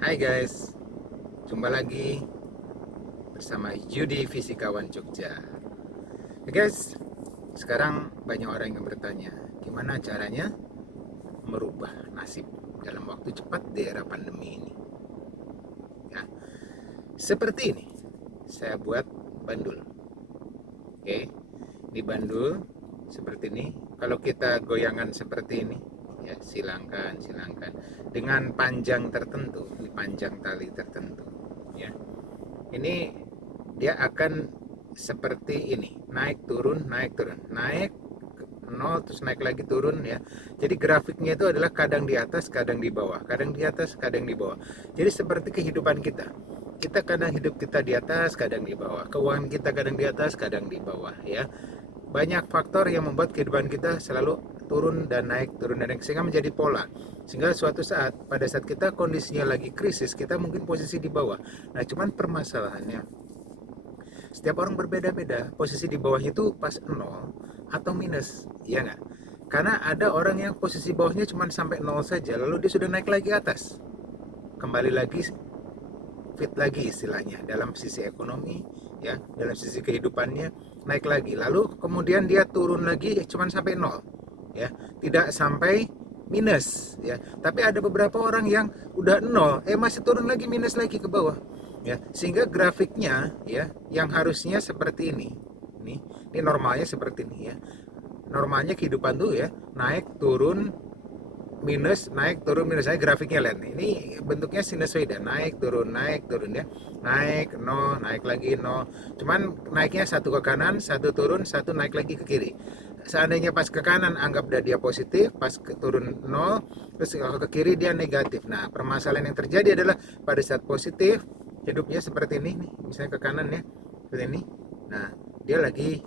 Hai guys, jumpa lagi bersama Yudi Fisikawan Jogja. Ya guys, sekarang banyak orang yang bertanya, gimana caranya merubah nasib dalam waktu cepat di era pandemi ini? Ya, seperti ini, saya buat bandul. Oke, di bandul seperti ini. Kalau kita goyangan seperti ini, ya silangkan, silangkan dengan panjang tertentu, panjang tali tertentu. Ya, ini dia akan seperti ini, naik turun naik turun, naik nol terus naik lagi turun ya. Jadi grafiknya itu adalah kadang di atas kadang di bawah, kadang di atas kadang di bawah. Jadi seperti kehidupan kita, kita kadang hidup kita di atas kadang di bawah, keuangan kita kadang di atas kadang di bawah ya. Banyak faktor yang membuat kehidupan kita selalu turun dan naik sehingga menjadi pola, sehingga suatu saat pada saat kita kondisinya lagi krisis kita mungkin posisi di bawah. Nah cuman permasalahannya setiap orang berbeda-beda, posisi di bawahnya itu pas nol atau minus, ya nggak? Karena ada orang yang posisi bawahnya cuma sampai nol saja, lalu dia sudah naik lagi atas, kembali lagi fit lagi istilahnya dalam sisi ekonomi, ya, dalam sisi kehidupannya naik lagi, lalu kemudian dia turun lagi cuma sampai nol, ya, tidak sampai minus, ya. Tapi ada beberapa orang yang udah nol, masih turun lagi minus lagi ke bawah, ya, sehingga grafiknya ya yang harusnya seperti ini normalnya seperti ini ya, normalnya kehidupan tuh ya naik turun minus naik turun minus. Saya grafiknya lihat nih, ini bentuknya sinusoida, naik turun ya, naik no naik lagi no, cuman naiknya satu ke kanan satu turun satu naik lagi ke kiri. Seandainya pas ke kanan anggap dia positif, pas ke turun nol, terus kalau ke kiri dia negatif. Nah permasalahan yang terjadi adalah pada saat positif hidupnya seperti ini nih, misalnya ke kanan ya seperti ini. Nah dia lagi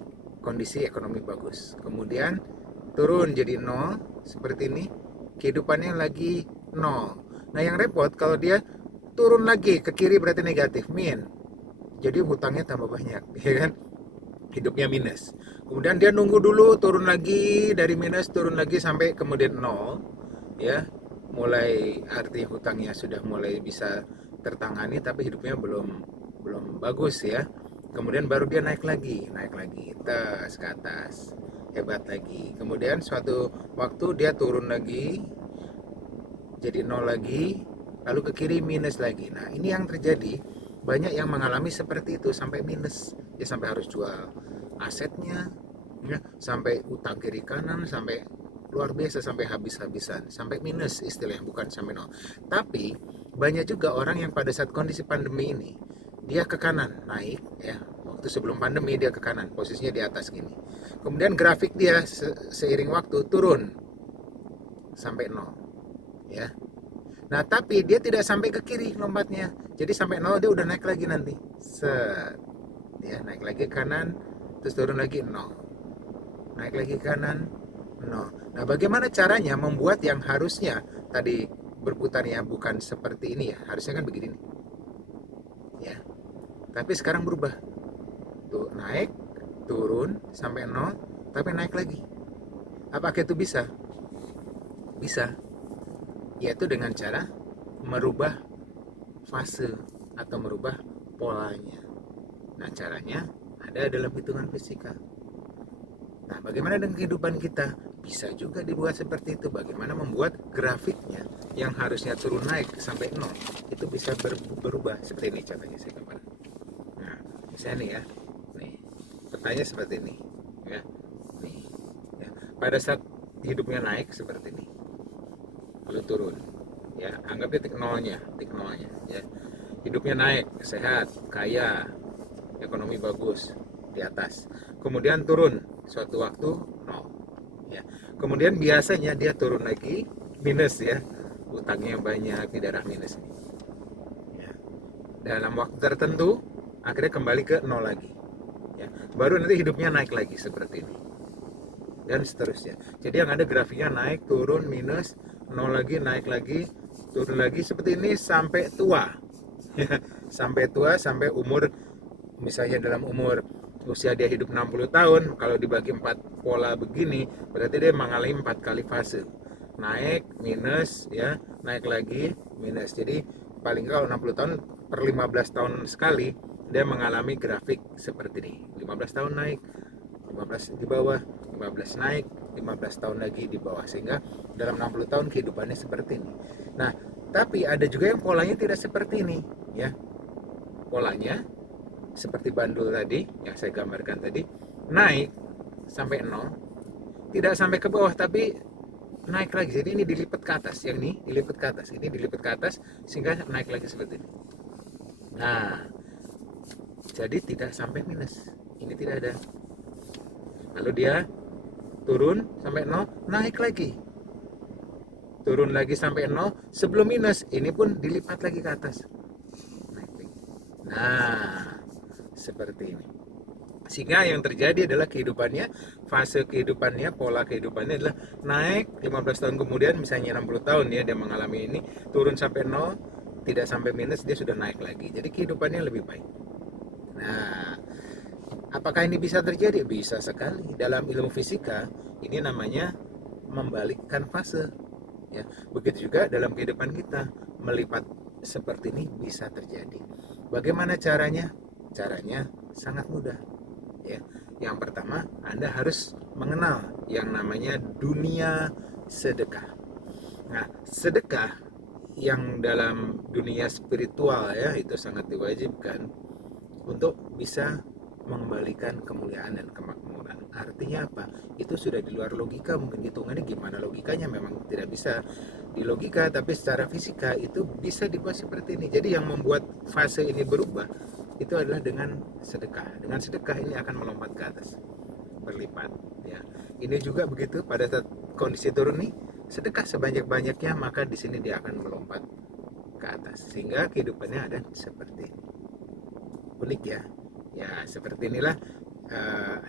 kondisi ekonomi bagus, kemudian turun jadi nol seperti ini, kehidupannya lagi nol. Nah yang repot kalau dia turun lagi ke kiri berarti negatif, min. Jadi hutangnya tambah banyak, ya kan? Hidupnya minus. Kemudian dia nunggu dulu turun lagi dari minus turun lagi sampai kemudian nol, ya. Mulai arti hutangnya sudah mulai bisa tertangani tapi hidupnya belum belum bagus ya. Kemudian baru dia naik lagi, tes ke atas, hebat lagi. Kemudian suatu waktu dia turun lagi, jadi nol lagi, lalu ke kiri minus lagi. Nah ini yang terjadi, banyak yang mengalami seperti itu sampai minus, ya sampai harus jual asetnya, ya, sampai utang kiri kanan, sampai luar biasa, sampai habis-habisan, sampai minus istilahnya, bukan sampai nol. Tapi banyak juga orang yang pada saat kondisi pandemi ini dia ke kanan naik ya, waktu sebelum pandemi dia ke kanan posisinya di atas gini, kemudian grafik dia seiring waktu turun sampai nol ya. Nah, tapi dia tidak sampai ke kiri lompatnya. Jadi sampai nol dia udah naik lagi nanti. Set. Ya, naik lagi ke kanan, terus turun lagi nol. Naik lagi ke kanan, nol. Nah, bagaimana caranya membuat yang harusnya tadi berputarnya bukan seperti ini ya. Harusnya kan begini nih. Ya. Tapi sekarang berubah. Tuh, naik, turun sampai nol, tapi naik lagi. Apakah itu bisa? Bisa. Yaitu dengan cara merubah fase atau merubah polanya. Nah, caranya ada dalam hitungan fisika. Nah, bagaimana dengan kehidupan kita? Bisa juga dibuat seperti itu. Bagaimana membuat grafiknya yang harusnya turun naik sampai nol itu bisa berubah seperti ini contohnya saya gambar. Nah, misalnya nih ya, nih petanya seperti ini, ya, nih, ya. Pada saat hidupnya naik seperti ini, lalu turun, ya, anggap titik nolnya, ya, hidupnya naik, sehat, kaya, ekonomi bagus di atas, kemudian turun suatu waktu nol ya, kemudian biasanya dia turun lagi minus ya, utangnya banyak di daerah minus ya. Dalam waktu tertentu akhirnya kembali ke nol lagi ya, baru nanti hidupnya naik lagi seperti ini dan seterusnya. Jadi yang ada grafiknya naik turun minus nol lagi naik lagi turun lagi seperti ini sampai tua ya, sampai tua, sampai umur, misalnya dalam umur usia dia hidup 60 tahun, kalau dibagi 4 pola begini berarti dia mengalami 4 kali fase, naik minus ya, naik lagi minus. Jadi paling nggak kalau 60 tahun per 15 tahun sekali dia mengalami grafik seperti ini. 15 tahun naik, 15 di bawah, 15 naik, 15 tahun lagi di bawah, sehingga dalam 60 tahun kehidupannya seperti ini. Nah, tapi ada juga yang polanya tidak seperti ini, ya. Polanya seperti bandul tadi yang saya gambarkan tadi, naik sampai 0, tidak sampai ke bawah tapi naik lagi. Jadi ini dilipat ke atas, yang ini dilipat ke atas, ini dilipat ke atas sehingga naik lagi seperti ini. Nah, jadi tidak sampai minus. Ini tidak ada. Lalu dia turun sampai 0, naik lagi. Turun lagi sampai 0 sebelum minus, ini pun dilipat lagi ke atas. Naik lagi. Nah, seperti ini. Sehingga yang terjadi adalah kehidupannya, fase kehidupannya, pola kehidupannya adalah naik 15 tahun kemudian, misalnya 60 tahun ya dia mengalami ini, turun sampai 0, tidak sampai minus, dia sudah naik lagi. Jadi kehidupannya lebih baik. Nah, apakah ini bisa terjadi? Bisa sekali. Dalam ilmu fisika, ini namanya membalikkan fase. Ya, begitu juga dalam kehidupan kita, melipat seperti ini bisa terjadi. Bagaimana caranya? Caranya sangat mudah. Ya, yang pertama Anda harus mengenal yang namanya dunia sedekah. Nah, sedekah yang dalam dunia spiritual ya itu sangat diwajibkan untuk bisa mengembalikan kemuliaan dan kemakmuran. Artinya apa? Itu sudah di luar logika, mungkin hitungannya gimana logikanya memang tidak bisa di logika, tapi secara fisika itu bisa dibuat seperti ini. Jadi yang membuat fase ini berubah itu adalah dengan sedekah. Dengan sedekah ini akan melompat ke atas, berlipat. Ya, ini juga begitu pada saat kondisi turun nih, sedekah sebanyak-banyaknya maka di sini dia akan melompat ke atas, sehingga kehidupannya ada seperti ini. Unik ya. Ya seperti inilah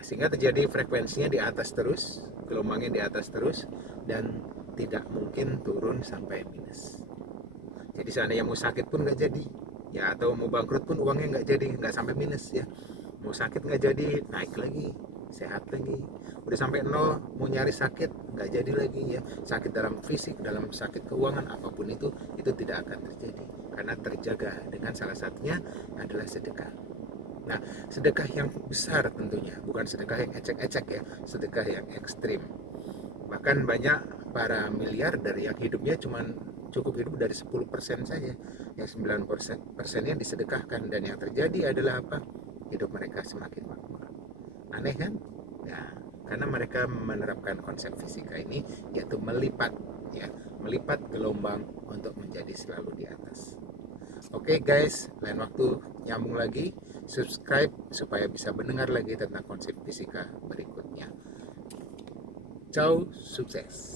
sehingga terjadi frekuensinya di atas terus, gelombangnya di atas terus, dan tidak mungkin turun sampai minus. Jadi seandainya mau sakit pun nggak jadi, ya, atau mau bangkrut pun uangnya nggak jadi, nggak sampai minus ya. Mau sakit nggak jadi, naik lagi, sehat lagi. Udah sampai 0, mau nyari sakit nggak jadi lagi ya. Sakit dalam fisik, dalam sakit keuangan apapun itu tidak akan terjadi karena terjaga dengan salah satunya adalah sedekah. Nah, sedekah yang besar tentunya, bukan sedekah yang ecek-ecek ya, sedekah yang ekstrim. Bahkan banyak para miliarder yang hidupnya cuma cukup hidup dari 10% saja, yang 90%-nya disedekahkan, dan yang terjadi adalah apa? Hidup mereka semakin makmur. Aneh kan? Ya, karena mereka menerapkan konsep fisika ini, yaitu melipat ya, melipat gelombang untuk menjadi selalu di atas. Oke guys, lain waktu nyambung lagi. Subscribe supaya bisa mendengar lagi tentang konsep fisika berikutnya. Ciao, sukses.